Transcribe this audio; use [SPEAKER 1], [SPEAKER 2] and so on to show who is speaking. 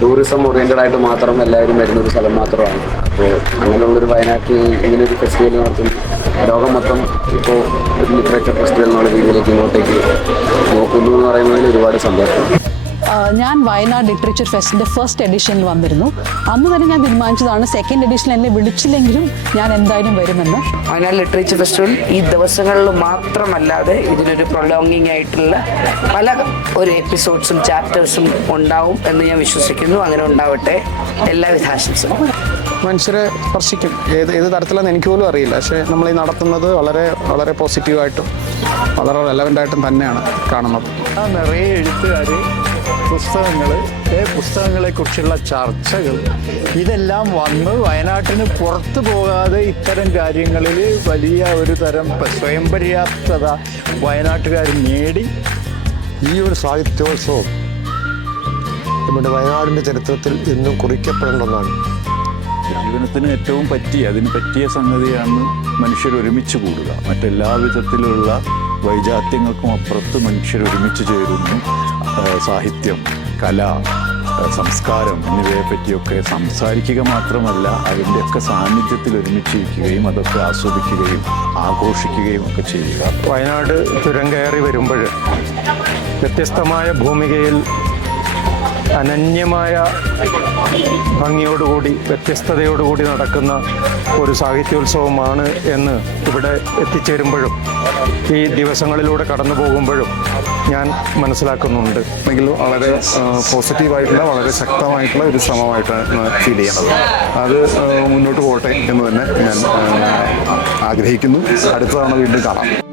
[SPEAKER 1] Tourism oriented ആയിട്ട് മാത്രം എല്ലാവരും വരുന്ന ഒരു സ്ഥലം മാത്രമാണ്. അപ്പോൾ അങ്ങനെയുള്ളൊരു വയനാട്ടിൽ ഇങ്ങനെ ഒരു ഫെസ്റ്റിവൽ നടത്തും. ലോകം മൊത്തം ഇപ്പോൾ ഒരു ലിറ്ററേച്ചർ ഫെസ്റ്റിവൽ എന്നുള്ള രീതിയിലേക്ക് ഇങ്ങോട്ടേക്ക് നോക്കുന്നു എന്ന് പറയുന്നതിൽ ഒരുപാട് സന്തോഷം.
[SPEAKER 2] ഞാൻ വയനാട് ലിറ്ററേച്ചർ ഫെസ്റ്റിന്റെ ഫസ്റ്റ് എഡിഷനിൽ വന്നിരുന്നു. അന്ന് തന്നെ ഞാൻ തീരുമാനിച്ചതാണ് സെക്കൻഡ് എഡിഷനിൽ എന്നെ വിളിച്ചില്ലെങ്കിലും ഞാൻ എന്തായാലും വരുമെന്ന്.
[SPEAKER 3] വയനാട് ലിറ്ററേച്ചർ ഫെസ്റ്റിവൽ ഈ ദിവസങ്ങളിൽ മാത്രമല്ലാതെ ഇതിനൊരു പ്രൊലോങ്ങിങ് ആയിട്ടുള്ള പല ഒരു എപ്പിസോഡ്സും ചാപ്റ്റേഴ്സും ഉണ്ടാവും എന്ന് ഞാൻ വിശ്വസിക്കുന്നു. അങ്ങനെ ഉണ്ടാവട്ടെ. എല്ലാവിധ ആശംസകളും.
[SPEAKER 4] മനുഷ്യരെ സ്പർശിക്കും. ഏത് ഏത് തരത്തിലെന്ന് എനിക്ക് പോലും അറിയില്ല. പക്ഷേ നമ്മൾ ഈ നടത്തുന്നത് വളരെ വളരെ പോസിറ്റീവായിട്ടും വളരെ റെലവന്റ് ആയിട്ടും തന്നെയാണ് കാണുന്നത്.
[SPEAKER 5] നിറയെ എഴുത്തുകാർ പുസ്തകങ്ങൾ പുസ്തകങ്ങളെക്കുറിച്ചുള്ള ചർച്ചകൾ ഇതെല്ലാം വന്ന് വയനാട്ടിന് പുറത്തു പോകാതെ ഇത്തരം കാര്യങ്ങളിൽ വലിയ ഒരു തരം സ്വയം പര്യാപ്തത വയനാട്ടുകാർ നേടി.
[SPEAKER 6] ഈ ഒരു സാഹിത്യോത്സവം നമ്മുടെ വയനാടിന്റെ ചരിത്രത്തിൽ എന്നും കുറിക്കപ്പെടേണ്ടതാണ്
[SPEAKER 5] ജീവനത്തിന് ഏറ്റവും പറ്റിയ അതിന് പറ്റിയ സംഗതിയാണ് മനുഷ്യർ ഒരുമിച്ച് കൂടുക. മറ്റെല്ലാ വിധത്തിലുള്ള വൈജാത്യങ്ങൾക്കും അപ്പുറത്ത് മനുഷ്യർ ഒരുമിച്ച് ചേരുന്നു. സാഹിത്യം കല സംസ്കാരം എന്നിവയെ പറ്റിയൊക്കെ സംസാരിക്കുക മാത്രമല്ല അതിന്റെയൊക്കെ സാന്നിധ്യത്തിൽ ഒരുമിച്ചിരിക്കുകയും അതൊക്കെ ആസ്വദിക്കുകയും ആഘോഷിക്കുകയും ഒക്കെ ചെയ്യുക.
[SPEAKER 6] വയനാട് ചുരം കയറി വരുമ്പോൾ വ്യത്യസ്തമായ ഭൂമികയിൽ അനന്യമായ ഭംഗിയോടുകൂടി വ്യത്യസ്തതയോടുകൂടി നടക്കുന്ന ഒരു സാഹിത്യോത്സവമാണ് എന്ന് ഇവിടെ എത്തിച്ചേരുമ്പോഴും ഈ ദിവസങ്ങളിലൂടെ കടന്നു പോകുമ്പോഴും ഞാൻ മനസ്സിലാക്കുന്നുണ്ട്.
[SPEAKER 7] വളരെ പോസിറ്റീവായിട്ടുള്ള വളരെ ശക്തമായിട്ടുള്ള ഒരു ശ്രമമായിട്ടാണ് ഫീൽ ചെയ്യുന്നത്. അത് മുന്നോട്ട് പോകട്ടെ എന്ന് തന്നെ ഞാൻ ആഗ്രഹിക്കുന്നു. അടുത്ത തവണ വീണ്ടും കാണാം.